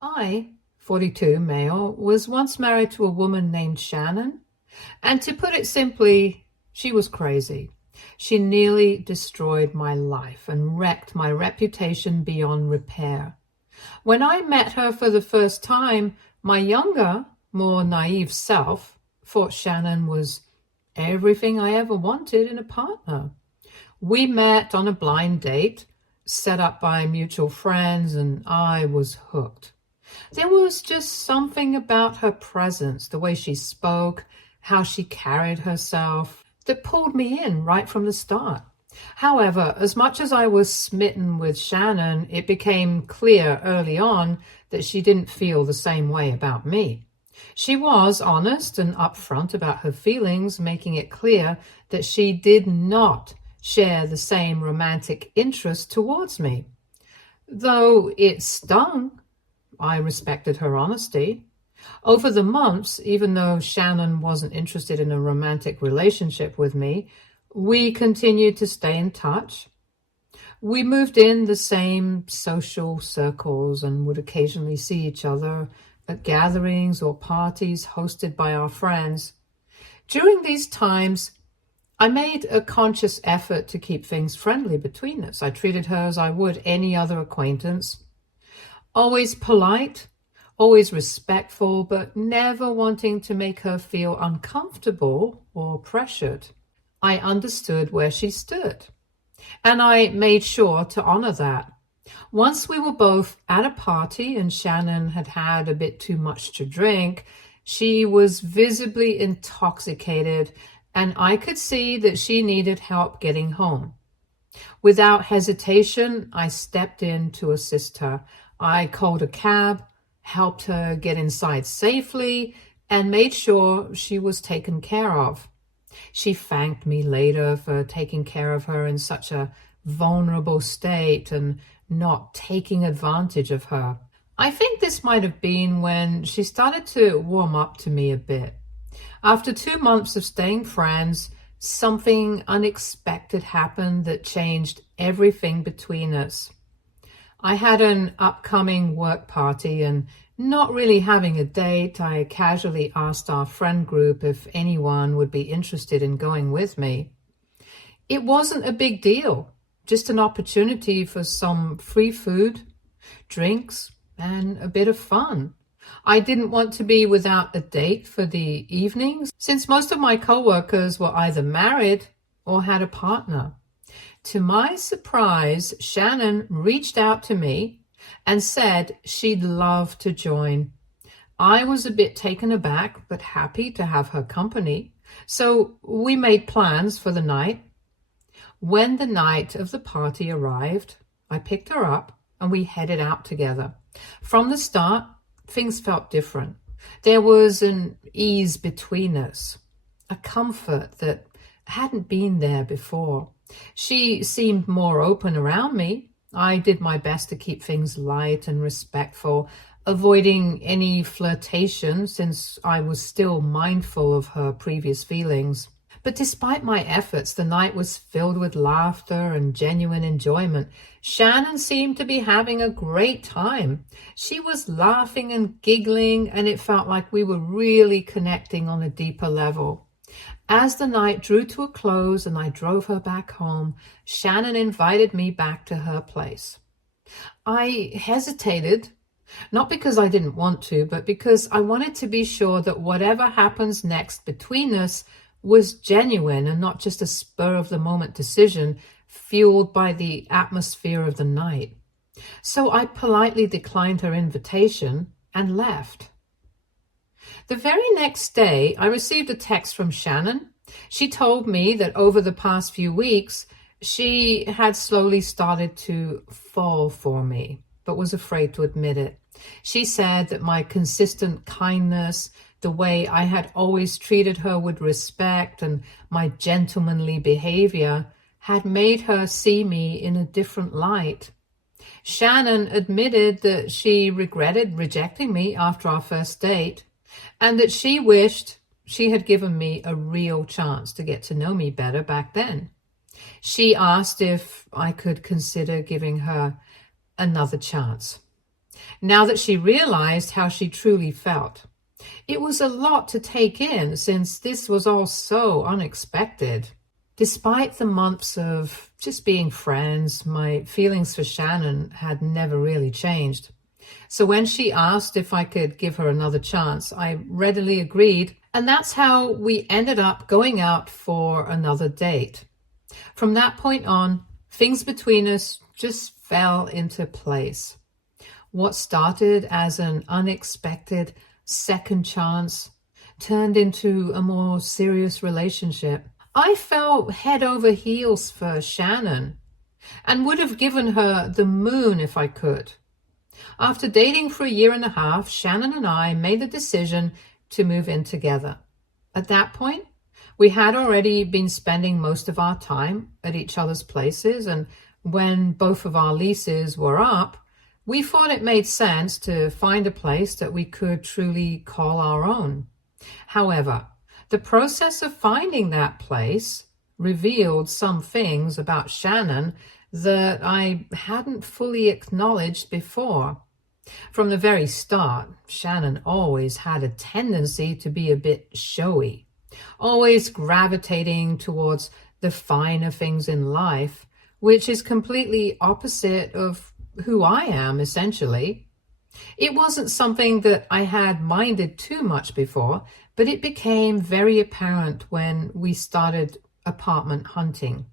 I, 42, male, was once married to a woman named Shannon, and to put it simply, she was crazy. She nearly destroyed my life and wrecked my reputation beyond repair. When I met her for the first time, my younger, more naive self thought Shannon was everything I ever wanted in a partner. We met on a blind date, set up by mutual friends, and I was hooked. There was just something about her presence, the way she spoke, how she carried herself, that pulled me in right from the start. However, as much as I was smitten with Shannon, it became clear early on that she didn't feel the same way about me. She was honest and upfront about her feelings, making it clear that she did not share the same romantic interest towards me. Though it stung, I respected her honesty. Over the months, even though Shannon wasn't interested in a romantic relationship with me, we continued to stay in touch. We moved in the same social circles and would occasionally see each other at gatherings or parties hosted by our friends. During these times, I made a conscious effort to keep things friendly between us. I treated her as I would any other acquaintance. Always polite, always respectful, but never wanting to make her feel uncomfortable or pressured. I understood where she stood, and I made sure to honor that. Once we were both at a party and Shannon had had a bit too much to drink, she was visibly intoxicated, and I could see that she needed help getting home. Without hesitation, I stepped in to assist her. I called a cab, helped her get inside safely, and made sure she was taken care of. She thanked me later for taking care of her in such a vulnerable state and not taking advantage of her. I think this might have been when she started to warm up to me a bit. After 2 months of staying friends, something unexpected happened that changed everything between us. I had an upcoming work party, and not really having a date, I casually asked our friend group if anyone would be interested in going with me. It wasn't a big deal, just an opportunity for some free food, drinks, and a bit of fun. I didn't want to be without a date for the evenings, since most of my coworkers were either married or had a partner. To my surprise, Shannon reached out to me and said she'd love to join. I was a bit taken aback, but happy to have her company. So we made plans for the night. When the night of the party arrived, I picked her up and we headed out together. From the start, things felt different. There was an ease between us, a comfort that hadn't been there before. She seemed more open around me. I did my best to keep things light and respectful, avoiding any flirtation since I was still mindful of her previous feelings. But despite my efforts, the night was filled with laughter and genuine enjoyment. Shannon seemed to be having a great time. She was laughing and giggling, and it felt like we were really connecting on a deeper level. As the night drew to a close and I drove her back home, Shannon invited me back to her place. I hesitated, not because I didn't want to, but because I wanted to be sure that whatever happens next between us was genuine and not just a spur-of-the-moment decision fueled by the atmosphere of the night. So I politely declined her invitation and left. The very next day, I received a text from Shannon. She told me that over the past few weeks, she had slowly started to fall for me, but was afraid to admit it. She said that my consistent kindness, the way I had always treated her with respect, and my gentlemanly behavior had made her see me in a different light. Shannon admitted that she regretted rejecting me after our first date, and that she wished she had given me a real chance to get to know me better back then. She asked if I could consider giving her another chance. now that she realized how she truly felt. It was a lot to take in since this was all so unexpected. Despite the months of just being friends, my feelings for Shannon had never really changed. So when she asked if I could give her another chance, I readily agreed, and that's how we ended up going out for another date. From that point on, things between us just fell into place. What started as an unexpected second chance turned into a more serious relationship. I fell head over heels for Shannon and would have given her the moon if I could. After dating for a year and a half, Shannon and I made the decision to move in together. At that point, we had already been spending most of our time at each other's places, and when both of our leases were up, we thought it made sense to find a place that we could truly call our own. However, the process of finding that place revealed some things about Shannon that I hadn't fully acknowledged before. From the very start, Shannon always had a tendency to be a bit showy, always gravitating towards the finer things in life, which is completely opposite of who I am, essentially. It wasn't something that I had minded too much before, but it became very apparent when we started apartment hunting.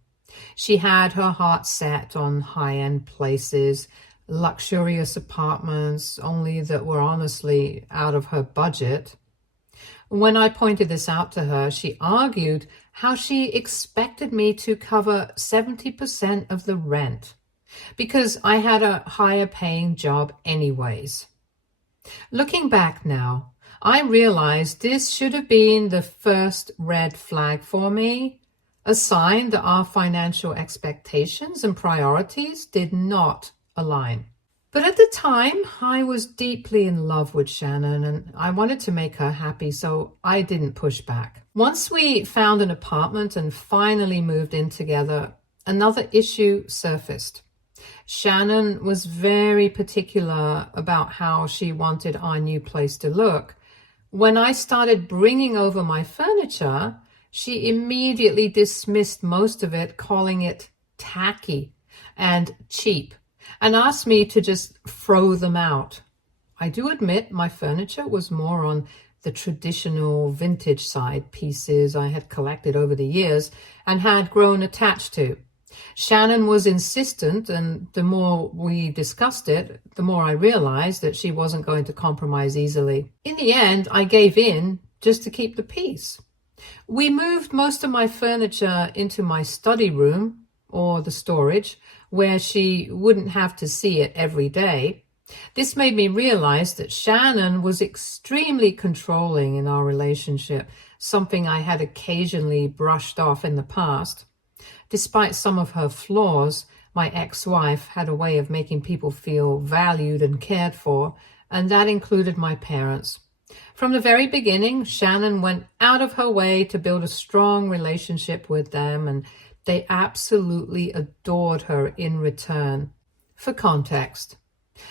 She had her heart set on high-end places, luxurious apartments, only that were honestly out of her budget. When I pointed this out to her, she argued how she expected me to cover 70% of the rent because I had a higher paying job anyways. Looking back now, I realized this should have been the first red flag for me, a sign that our financial expectations and priorities did not align. But at the time, I was deeply in love with Shannon and I wanted to make her happy, so I didn't push back. Once we found an apartment and finally moved in together, another issue surfaced. Shannon was very particular about how she wanted our new place to look. When I started bringing over my furniture, she immediately dismissed most of it, calling it tacky and cheap, and asked me to just throw them out. I do admit my furniture was more on the traditional vintage side, pieces I had collected over the years and had grown attached to. Shannon was insistent, and the more we discussed it, the more I realized that she wasn't going to compromise easily. In the end, I gave in just to keep the peace. We moved most of my furniture into my study room, or the storage, where she wouldn't have to see it every day. This made me realize that Shannon was extremely controlling in our relationship, something I had occasionally brushed off in the past. Despite some of her flaws, my ex-wife had a way of making people feel valued and cared for, and that included my parents. From the very beginning, Shannon went out of her way to build a strong relationship with them, and they absolutely adored her in return. For context,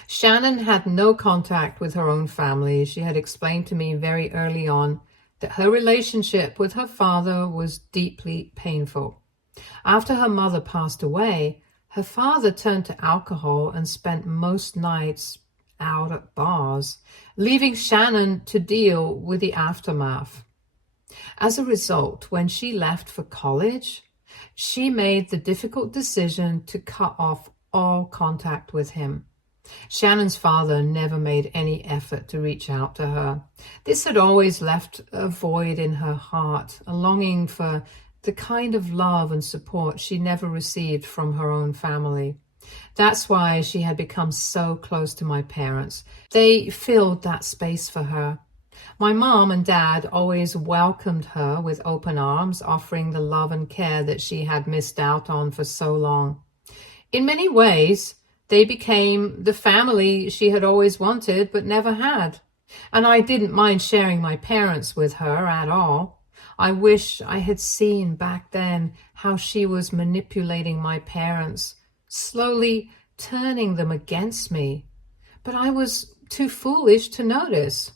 Shannon had no contact with her own family. She had explained to me very early on that her relationship with her father was deeply painful. After her mother passed away, her father turned to alcohol and spent most nights out at bars, leaving Shannon to deal with the aftermath. As a result, when she left for college, she made the difficult decision to cut off all contact with him. Shannon's father never made any effort to reach out to her. This had always left a void in her heart, a longing for the kind of love and support she never received from her own family. That's why she had become so close to my parents. They filled that space for her. My mom and dad always welcomed her with open arms, offering the love and care that she had missed out on for so long. In many ways, they became the family she had always wanted but never had. And I didn't mind sharing my parents with her at all. I wish I had seen back then how she was manipulating my parents, slowly turning them against me. but I was too foolish to notice.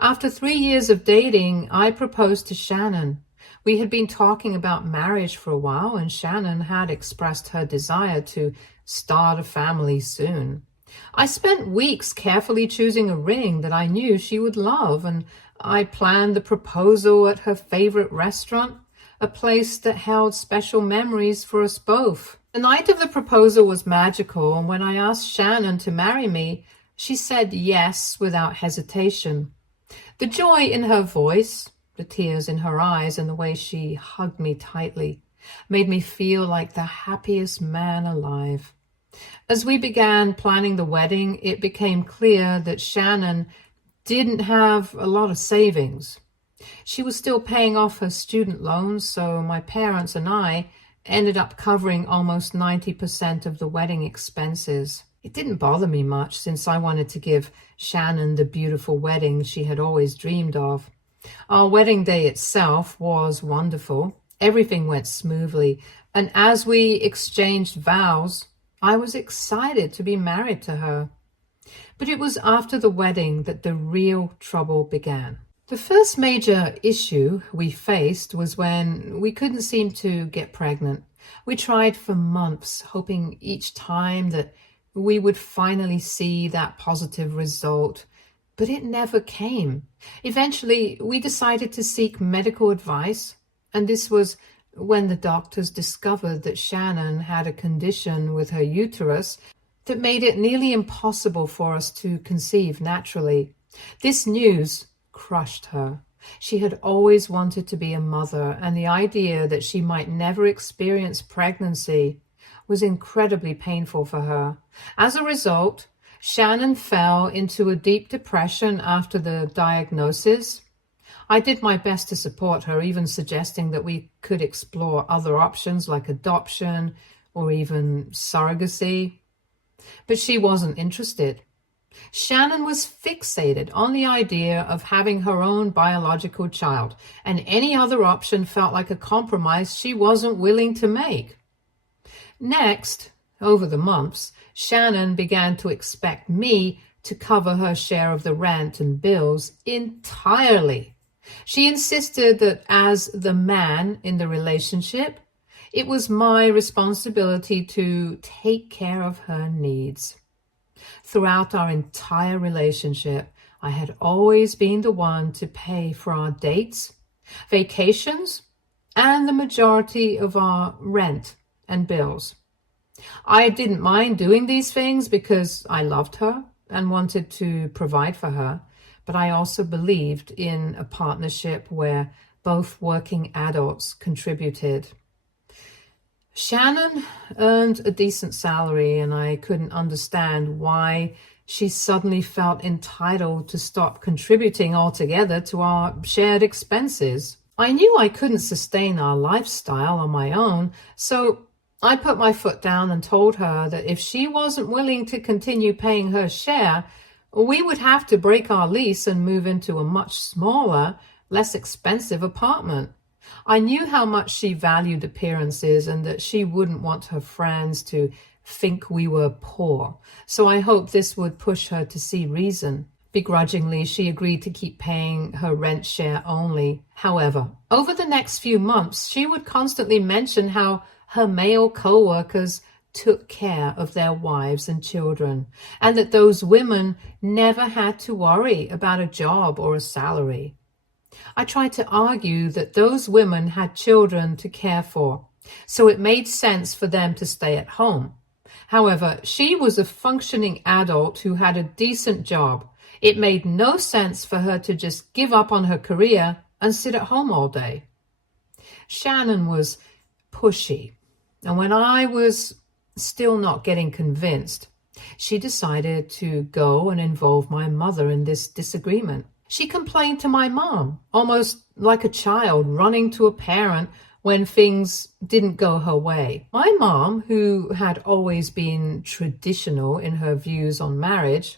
After 3 years of dating, I proposed to Shannon. We had been talking about marriage for a while, and Shannon had expressed her desire to start a family soon. I spent weeks carefully choosing a ring that I knew she would love, and I planned the proposal at her favorite restaurant, a place that held special memories for us both. The night of the proposal was magical, and when I asked Shannon to marry me, she said yes without hesitation. The joy in her voice, the tears in her eyes, and the way she hugged me tightly made me feel like the happiest man alive. As we began planning the wedding, it became clear that Shannon didn't have a lot of savings. She was still paying off her student loans, so my parents and I ended up covering almost 90% of the wedding expenses. It didn't bother me much, since I wanted to give Shannon the beautiful wedding she had always dreamed of. Our wedding day itself was wonderful. Everything went smoothly, and as we exchanged vows, I was excited to be married to her. But it was after the wedding that the real trouble began. The first major issue we faced was when we couldn't seem to get pregnant. We tried for months, hoping each time that we would finally see that positive result, but it never came. Eventually, we decided to seek medical advice, and this was when the doctors discovered that Shannon had a condition with her uterus that made it nearly impossible for us to conceive naturally. This news crushed her. She had always wanted to be a mother, and the idea that she might never experience pregnancy was incredibly painful for her. As a result, Shannon fell into a deep depression after the diagnosis. I did my best to support her, even suggesting that we could explore other options like adoption or even surrogacy. But she wasn't interested. Shannon was fixated on the idea of having her own biological child, and any other option felt like a compromise she wasn't willing to make. Next, over the months, Shannon began to expect me to cover her share of the rent and bills entirely. She insisted that as the man in the relationship, it was my responsibility to take care of her needs. Throughout our entire relationship, I had always been the one to pay for our dates, vacations, and the majority of our rent and bills. I didn't mind doing these things because I loved her and wanted to provide for her, but I also believed in a partnership where both working adults contributed. Shannon earned a decent salary, and I couldn't understand why she suddenly felt entitled to stop contributing altogether to our shared expenses. I knew I couldn't sustain our lifestyle on my own, so I put my foot down and told her that if she wasn't willing to continue paying her share, we would have to break our lease and move into a much smaller, less expensive apartment. I knew how much she valued appearances and that she wouldn't want her friends to think we were poor, so I hoped this would push her to see reason. Begrudgingly, she agreed to keep paying her rent share only. However, over the next few months, she would constantly mention how her male co-workers took care of their wives and children, and that those women never had to worry about a job or a salary. I tried to argue that those women had children to care for, so it made sense for them to stay at home. However, she was a functioning adult who had a decent job. It made no sense for her to just give up on her career and sit at home all day. Shannon was pushy, and when I was still not getting convinced, she decided to go and involve my mother in this disagreement. She complained to my mom, almost like a child running to a parent when things didn't go her way. My mom, who had always been traditional in her views on marriage,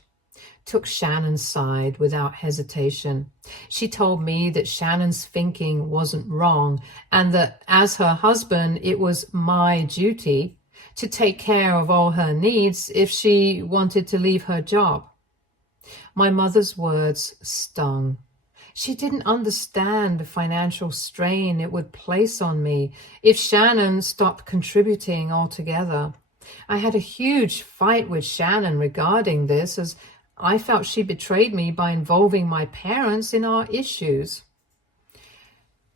took Shannon's side without hesitation. She told me that Shannon's thinking wasn't wrong, and that as her husband, it was my duty to take care of all her needs if she wanted to leave her job. My mother's words stung. She didn't understand the financial strain it would place on me if Shannon stopped contributing altogether. I had a huge fight with Shannon regarding this, as I felt she betrayed me by involving my parents in our issues.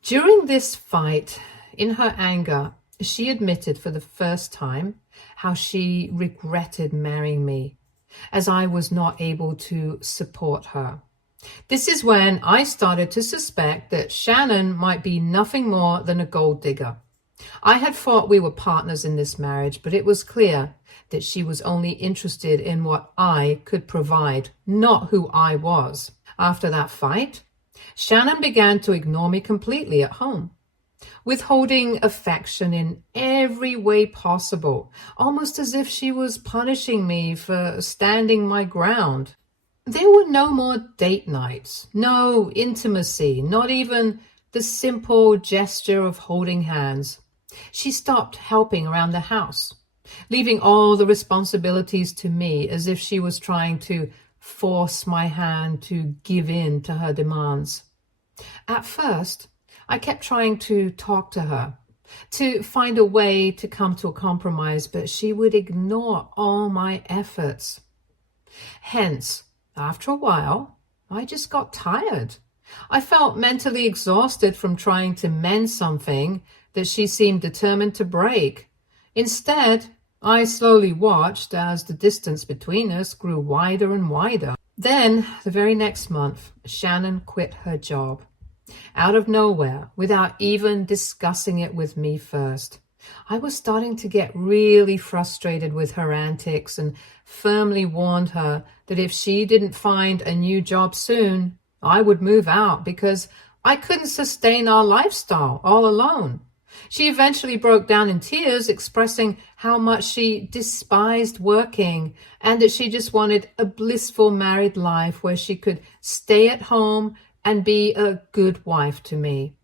During this fight, in her anger, she admitted for the first time how she regretted marrying me, as I was not able to support her. This is when I started to suspect that Shannon might be nothing more than a gold digger. I had thought we were partners in this marriage, but it was clear that she was only interested in what I could provide, not who I was. After that fight, Shannon began to ignore me completely at home, withholding affection in every way possible, almost as if she was punishing me for standing my ground. There were no more date nights, no intimacy, not even the simple gesture of holding hands. She stopped helping around the house, leaving all the responsibilities to me, as if she was trying to force my hand to give in to her demands. At first, I kept trying to talk to her, to find a way to come to a compromise, but she would ignore all my efforts. Hence, after a while, I just got tired. I felt mentally exhausted from trying to mend something that she seemed determined to break. Instead, I slowly watched as the distance between us grew wider and wider. Then, the very next month, Shannon quit her job. Out of nowhere, without even discussing it with me first. I was starting to get really frustrated with her antics and firmly warned her that if she didn't find a new job soon, I would move out because I couldn't sustain our lifestyle all alone. She eventually broke down in tears, expressing how much she despised working and that she just wanted a blissful married life where she could stay at home and be a good wife to me.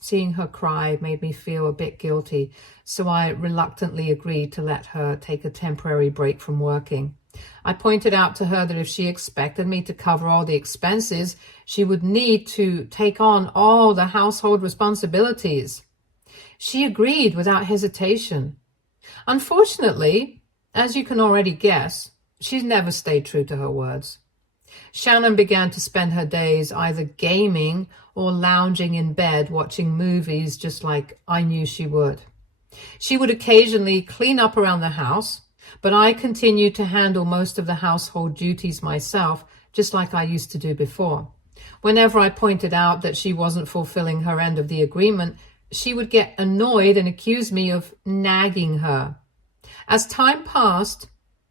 Seeing her cry made me feel a bit guilty, so I reluctantly agreed to let her take a temporary break from working. I pointed out to her that if she expected me to cover all the expenses, she would need to take on all the household responsibilities. She agreed without hesitation. Unfortunately, as you can already guess, she's never stayed true to her words. Shannon began to spend her days either gaming or lounging in bed watching movies, just like I knew she would. She would occasionally clean up around the house, but I continued to handle most of the household duties myself, just like I used to do before. Whenever I pointed out that she wasn't fulfilling her end of the agreement, she would get annoyed and accuse me of nagging her. As time passed,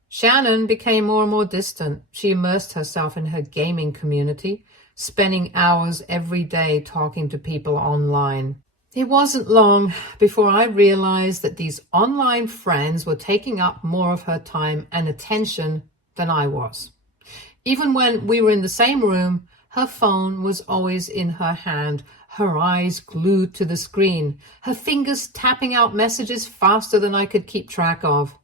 Shannon became more and more distant. She immersed herself in her gaming community, spending hours every day talking to people online. It wasn't long before I realized that these online friends were taking up more of her time and attention than I was. Even when we were in the same room, her phone was always in her hand, her eyes glued to the screen, her fingers tapping out messages faster than I could keep track of.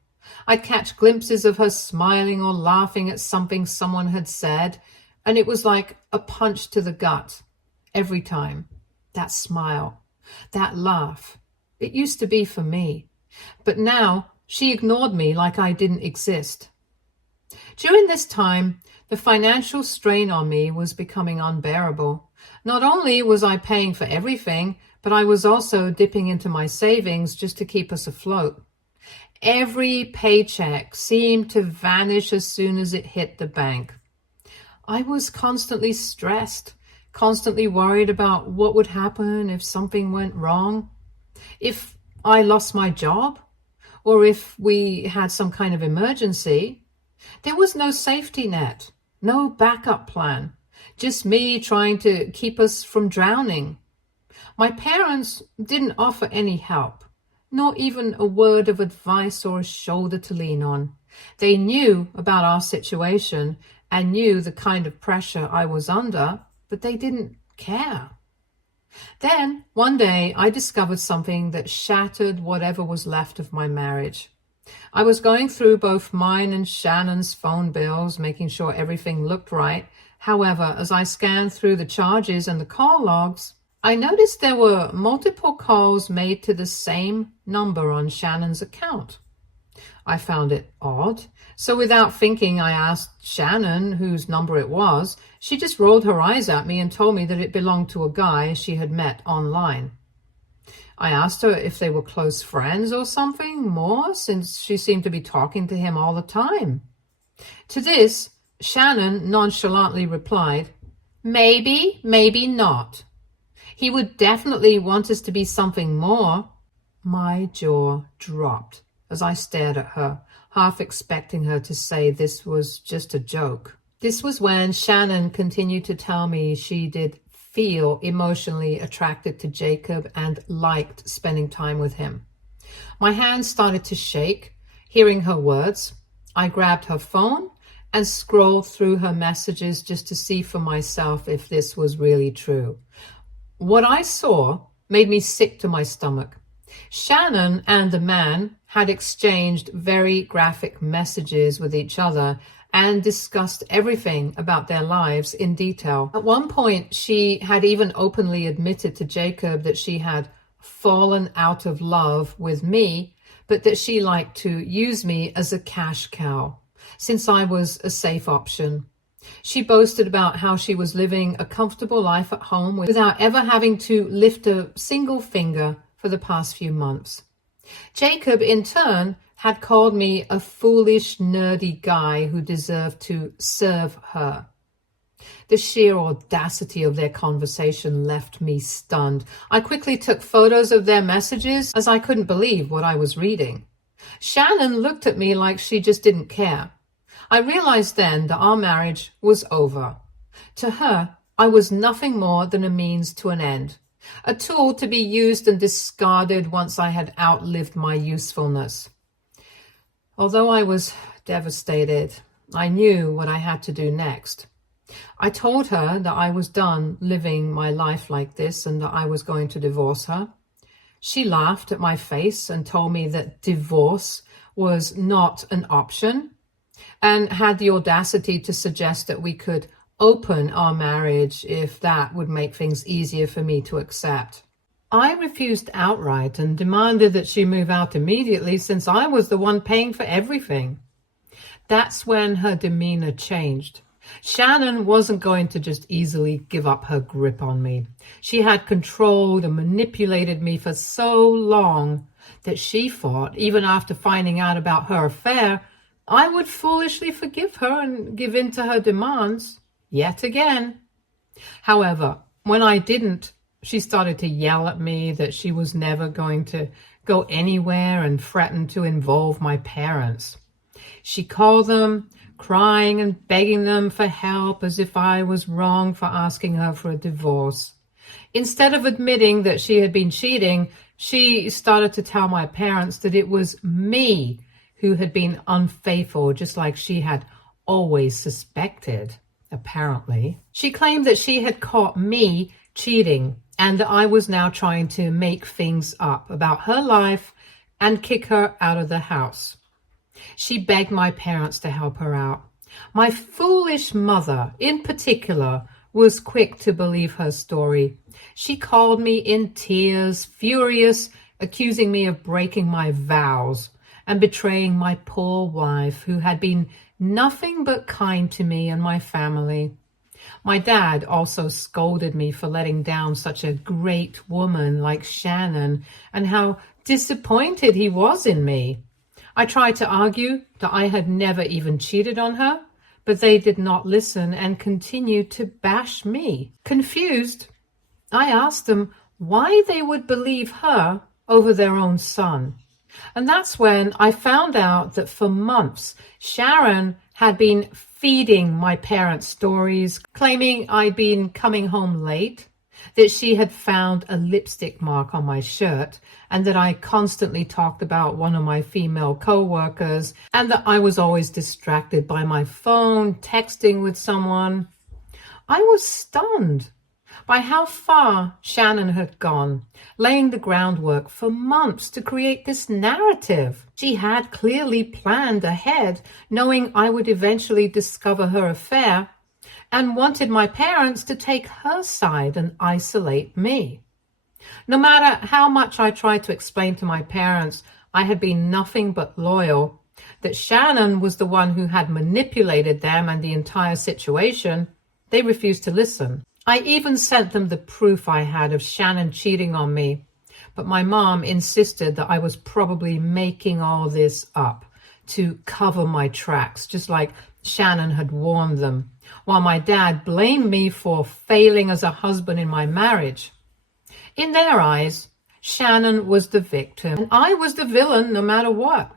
I'd catch glimpses of her smiling or laughing at something someone had said, and it was like a punch to the gut every time. That smile, that laugh, it used to be for me. But now she ignored me like I didn't exist. During this time, the financial strain on me was becoming unbearable. Not only was I paying for everything, but I was also dipping into my savings just to keep us afloat. Every paycheck seemed to vanish as soon as it hit the bank. I was constantly stressed, constantly worried about what would happen if something went wrong, if I lost my job, or if we had some kind of emergency. There was no safety net, no backup plan, just me trying to keep us from drowning. My parents didn't offer any help, nor even a word of advice or a shoulder to lean on. They knew about our situation and knew the kind of pressure I was under, but they didn't care. Then, one day, I discovered something that shattered whatever was left of my marriage. I was going through both mine and Shannon's phone bills, making sure everything looked right. However, as I scanned through the charges and the call logs, I noticed there were multiple calls made to the same number on Shannon's account. I found it odd, so without thinking, I asked Shannon whose number it was. She just rolled her eyes at me and told me that it belonged to a guy she had met online. I asked her if they were close friends or something more, since she seemed to be talking to him all the time. To this, Shannon nonchalantly replied, "Maybe, maybe not. He would definitely want us to be something more." My jaw dropped as I stared at her, half expecting her to say this was just a joke. This was when Shannon continued to tell me she did feel emotionally attracted to Jacob and liked spending time with him. My hands started to shake, hearing her words. I grabbed her phone and scrolled through her messages just to see for myself if this was really true. What I saw made me sick to my stomach. Shannon and the man had exchanged very graphic messages with each other and discussed everything about their lives in detail. At one point, she had even openly admitted to Jacob that she had fallen out of love with me, but that she liked to use me as a cash cow, since I was a safe option. She boasted about how she was living a comfortable life at home without ever having to lift a single finger for the past few months. Jacob, in turn, had called me a foolish, nerdy guy who deserved to serve her. The sheer audacity of their conversation left me stunned. I quickly took photos of their messages as I couldn't believe what I was reading. Shannon looked at me like she just didn't care. I realized then that our marriage was over. To her, I was nothing more than a means to an end, a tool to be used and discarded once I had outlived my usefulness. Although I was devastated, I knew what I had to do next. I told her that I was done living my life like this and that I was going to divorce her. She laughed at my face and told me that divorce was not an option, and had the audacity to suggest that we could open our marriage if that would make things easier for me to accept. I refused outright and demanded that she move out immediately since I was the one paying for everything. That's when her demeanor changed. Shannon wasn't going to just easily give up her grip on me. She had controlled and manipulated me for so long that she thought, even after finding out about her affair, I would foolishly forgive her and give in to her demands yet again. However, when I didn't, she started to yell at me that she was never going to go anywhere and threatened to involve my parents. She called them, crying and begging them for help as if I was wrong for asking her for a divorce. Instead of admitting that she had been cheating, she started to tell my parents that it was me who had been unfaithful, just like she had always suspected, apparently. She claimed that she had caught me cheating and that I was now trying to make things up about her life and kick her out of the house. She begged my parents to help her out. My foolish mother, in particular, was quick to believe her story. She called me in tears, furious, accusing me of breaking my vows and betraying my poor wife, who had been nothing but kind to me and my family. My dad also scolded me for letting down such a great woman like Shannon and how disappointed he was in me. I tried to argue that I had never even cheated on her, but they did not listen and continued to bash me. Confused, I asked them why they would believe her over their own son. And that's when I found out that for months, Sharon had been feeding my parents stories, claiming I'd been coming home late, that she had found a lipstick mark on my shirt, and that I constantly talked about one of my female co-workers, and that I was always distracted by my phone, texting with someone. I was stunned. by how far Shannon had gone, laying the groundwork for months to create this narrative. She had clearly planned ahead, knowing I would eventually discover her affair, and wanted my parents to take her side and isolate me. No matter how much I tried to explain to my parents I had been nothing but loyal, that Shannon was the one who had manipulated them and the entire situation, they refused to listen. I even sent them the proof I had of Shannon cheating on me, but my mom insisted that I was probably making all this up to cover my tracks, just like Shannon had warned them, while my dad blamed me for failing as a husband in my marriage. In their eyes, Shannon was the victim, and I was the villain no matter what.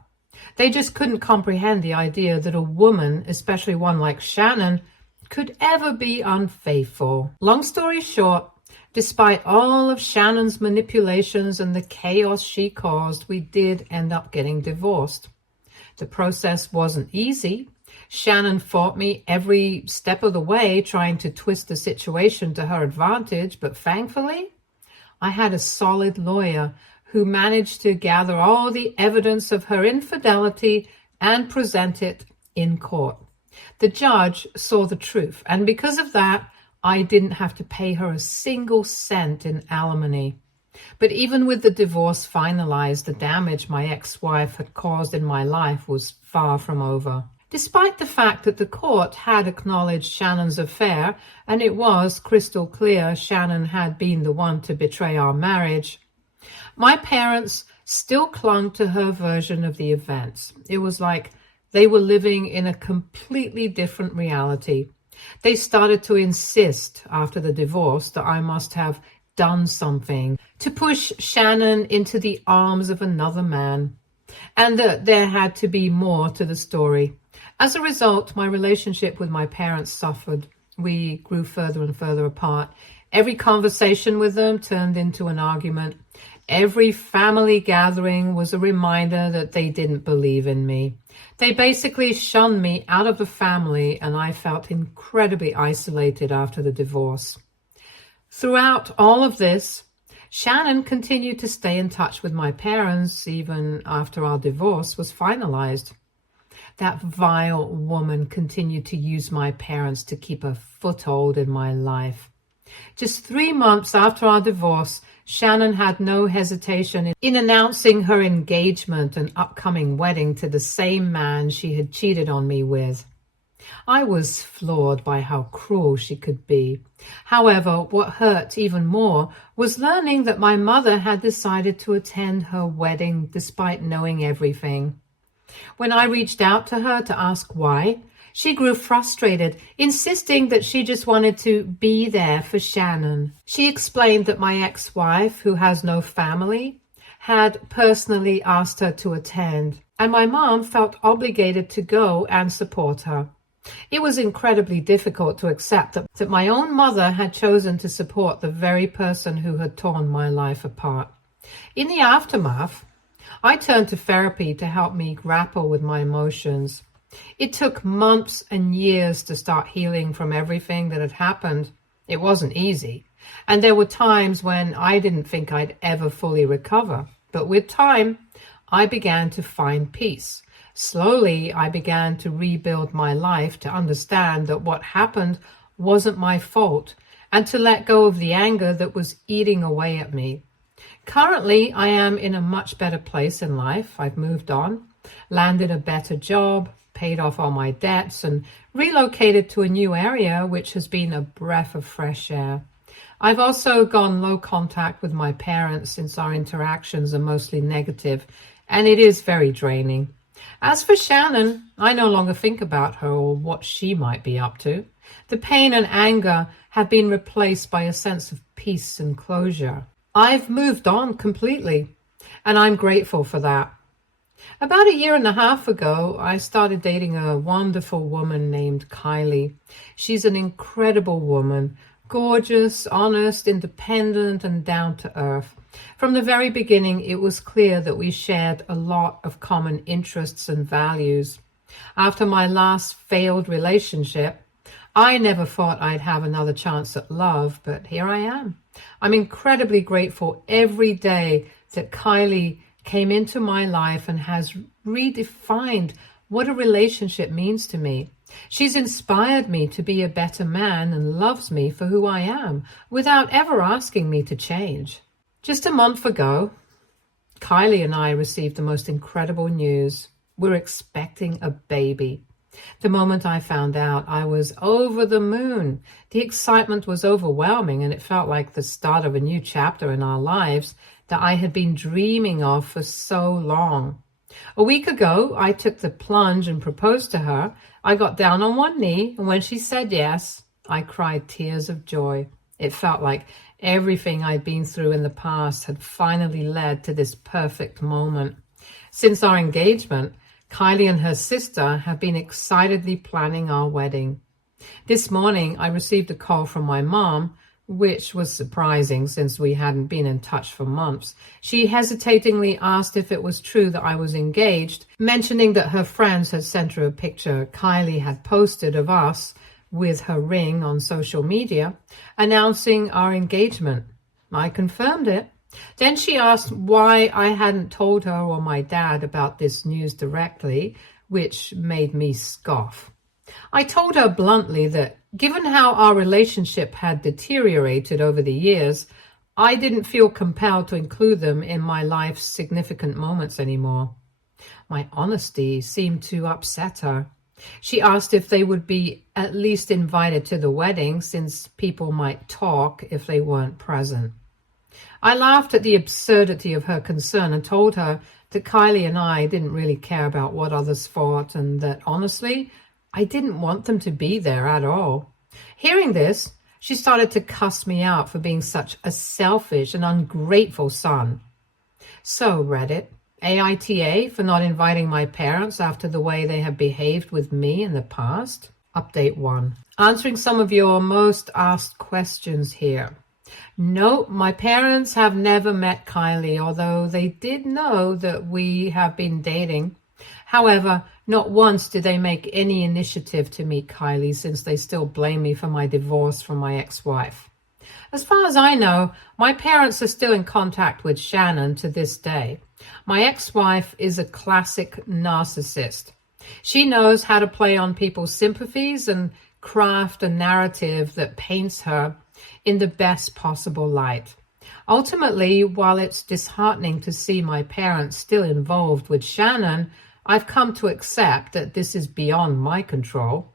They just couldn't comprehend the idea that a woman, especially one like Shannon, could ever be unfaithful. Long story short, despite all of Shannon's manipulations and the chaos she caused, we did end up getting divorced. The process wasn't easy. Shannon fought me every step of the way, trying to twist the situation to her advantage, but thankfully, I had a solid lawyer who managed to gather all the evidence of her infidelity and present it in court. The judge saw the truth, and because of that, I didn't have to pay her a single cent in alimony. But even with the divorce finalized, the damage my ex-wife had caused in my life was far from over. Despite the fact that the court had acknowledged Shannon's affair, and it was crystal clear Shannon had been the one to betray our marriage, my parents still clung to her version of the events. It was like they were living in a completely different reality. They started to insist after the divorce that I must have done something to push Shannon into the arms of another man, and that there had to be more to the story. As a result, my relationship with my parents suffered. We grew further and further apart. Every conversation with them turned into an argument. Every family gathering was a reminder that they didn't believe in me. They basically shunned me out of the family, and I felt incredibly isolated after the divorce. Throughout all of this, Shannon continued to stay in touch with my parents even after our divorce was finalized. That vile woman continued to use my parents to keep a foothold in my life. Just 3 months after our divorce, Shannon had no hesitation in announcing her engagement and upcoming wedding to the same man she had cheated on me with. I was floored by how cruel she could be. However, what hurt even more was learning that my mother had decided to attend her wedding despite knowing everything. When I reached out to her to ask why, she grew frustrated, insisting that she just wanted to be there for Shannon. She explained that my ex-wife, who has no family, had personally asked her to attend, and my mom felt obligated to go and support her. It was incredibly difficult to accept that my own mother had chosen to support the very person who had torn my life apart. In the aftermath, I turned to therapy to help me grapple with my emotions. It took months and years to start healing from everything that had happened. It wasn't easy, and there were times when I didn't think I'd ever fully recover. But with time, I began to find peace. Slowly, I began to rebuild my life, to understand that what happened wasn't my fault, and to let go of the anger that was eating away at me. Currently, I am in a much better place in life. I've moved on, landed a better job, paid off all my debts, and relocated to a new area, which has been a breath of fresh air. I've also gone low contact with my parents since our interactions are mostly negative, and it is very draining. As for Shannon, I no longer think about her or what she might be up to. The pain and anger have been replaced by a sense of peace and closure. I've moved on completely, and I'm grateful for that. About 1.5 years ago, I started dating a wonderful woman named Kylie. She's an incredible woman, gorgeous, honest, independent, and down to earth. From the very beginning, it was clear that we shared a lot of common interests and values. After my last failed relationship, I never thought I'd have another chance at love, but here I am. I'm incredibly grateful every day that Kylie came into my life and has redefined what a relationship means to me. She's inspired me to be a better man and loves me for who I am without ever asking me to change. Just a month ago, Kylie and I received the most incredible news. We're expecting a baby. The moment I found out, I was over the moon. The excitement was overwhelming, and it felt like the start of a new chapter in our lives that I had been dreaming of for so long. A week ago, I took the plunge and proposed to her. I got down on one knee, and when she said yes, I cried tears of joy. It felt like everything I'd been through in the past had finally led to this perfect moment. Since our engagement, Kylie and her sister have been excitedly planning our wedding. This morning, I received a call from my mom, which was surprising since we hadn't been in touch for months. She hesitatingly asked if it was true that I was engaged, mentioning that her friends had sent her a picture Kylie had posted of us with her ring on social media, announcing our engagement. I confirmed it. Then she asked why I hadn't told her or my dad about this news directly, which made me scoff. I told her bluntly that given how our relationship had deteriorated over the years, I didn't feel compelled to include them in my life's significant moments anymore. My honesty seemed to upset her. She asked if they would be at least invited to the wedding, since people might talk if they weren't present. I laughed at the absurdity of her concern and told her that Kylie and I didn't really care about what others thought, and that honestly, I didn't want them to be there at all. Hearing this, she started to cuss me out for being such a selfish and ungrateful son. So, Reddit, AITA for not inviting my parents after the way they have behaved with me in the past? Update 1. Answering some of your most asked questions here. No, my parents have never met Kylie, although they did know that we have been dating. However, not once did they make any initiative to meet Kylie, since they still blame me for my divorce from my ex-wife. As far as I know, my parents are still in contact with Shannon to this day. My ex-wife is a classic narcissist. She knows how to play on people's sympathies and craft a narrative that paints her in the best possible light. Ultimately, while it's disheartening to see my parents still involved with Shannon, I've come to accept that this is beyond my control.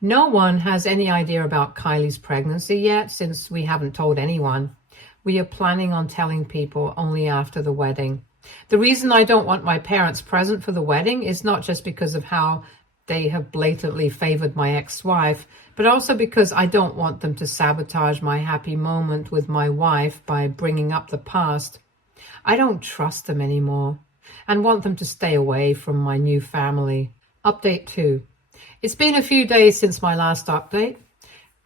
No one has any idea about Kylie's pregnancy yet, since we haven't told anyone. We are planning on telling people only after the wedding. The reason I don't want my parents present for the wedding is not just because of how they have blatantly favored my ex-wife, but also because I don't want them to sabotage my happy moment with my wife by bringing up the past. I don't trust them anymore and want them to stay away from my new family. Update 2. It's been a few days since my last update.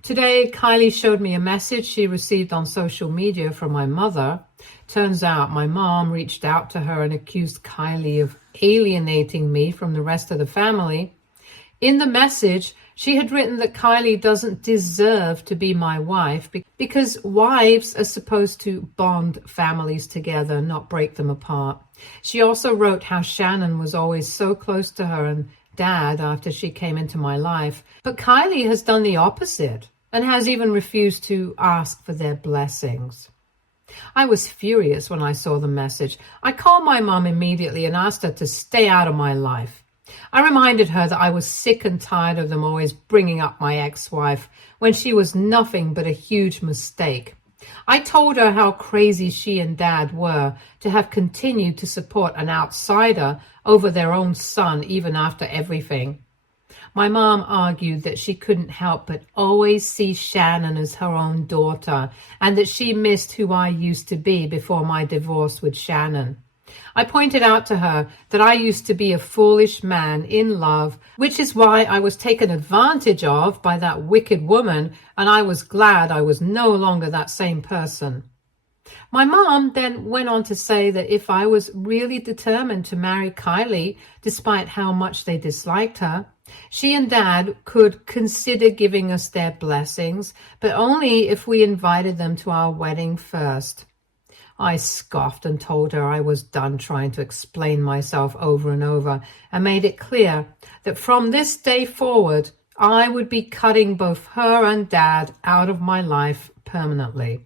Today, Kylie showed me a message she received on social media from my mother. Turns out my mom reached out to her and accused Kylie of alienating me from the rest of the family. In the message, she had written that Kylie doesn't deserve to be my wife because wives are supposed to bond families together, not break them apart. She also wrote how Shannon was always so close to her and Dad after she came into my life. But Kylie has done the opposite and has even refused to ask for their blessings. I was furious when I saw the message. I called my mom immediately and asked her to stay out of my life. I reminded her that I was sick and tired of them always bringing up my ex-wife when she was nothing but a huge mistake. I told her how crazy she and Dad were to have continued to support an outsider over their own son even after everything. My mom argued that she couldn't help but always see Shannon as her own daughter and that she missed who I used to be before my divorce with Shannon. I pointed out to her that I used to be a foolish man in love, which is why I was taken advantage of by that wicked woman, and I was glad I was no longer that same person. My mom then went on to say that if I was really determined to marry Kylie, despite how much they disliked her, She and Dad could consider giving us their blessings, but only if we invited them to our wedding first. I scoffed and told her I was done trying to explain myself over and over, and made it clear that from this day forward, I would be cutting both her and Dad out of my life permanently.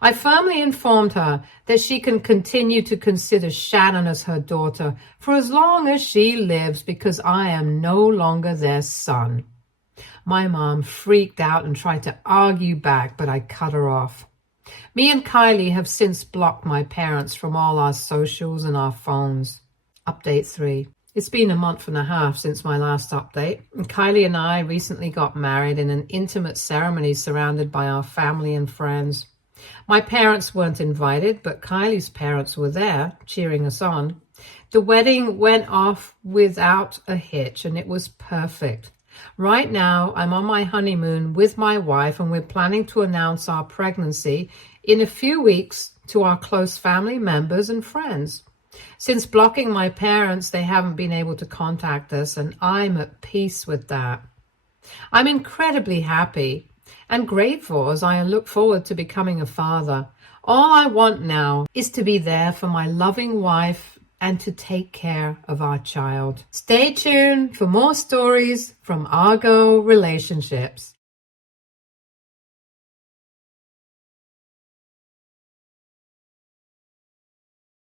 I firmly informed her that she can continue to consider Shannon as her daughter for as long as she lives, because I am no longer their son. My mom freaked out and tried to argue back, but I cut her off. Me and Kylie have since blocked my parents from all our socials and our phones. Update 3. It's been a month and a half since my last update, and Kylie and I recently got married in an intimate ceremony surrounded by our family and friends. My parents weren't invited, but Kylie's parents were there, cheering us on. The wedding went off without a hitch, and it was perfect. Right now, I'm on my honeymoon with my wife, and we're planning to announce our pregnancy in a few weeks to our close family members and friends. Since blocking my parents, they haven't been able to contact us, and I'm at peace with that. I'm incredibly happy and grateful as I look forward to becoming a father. All I want now is to be there for my loving wife and to take care of our child. Stay tuned for more stories from Argo Relationships.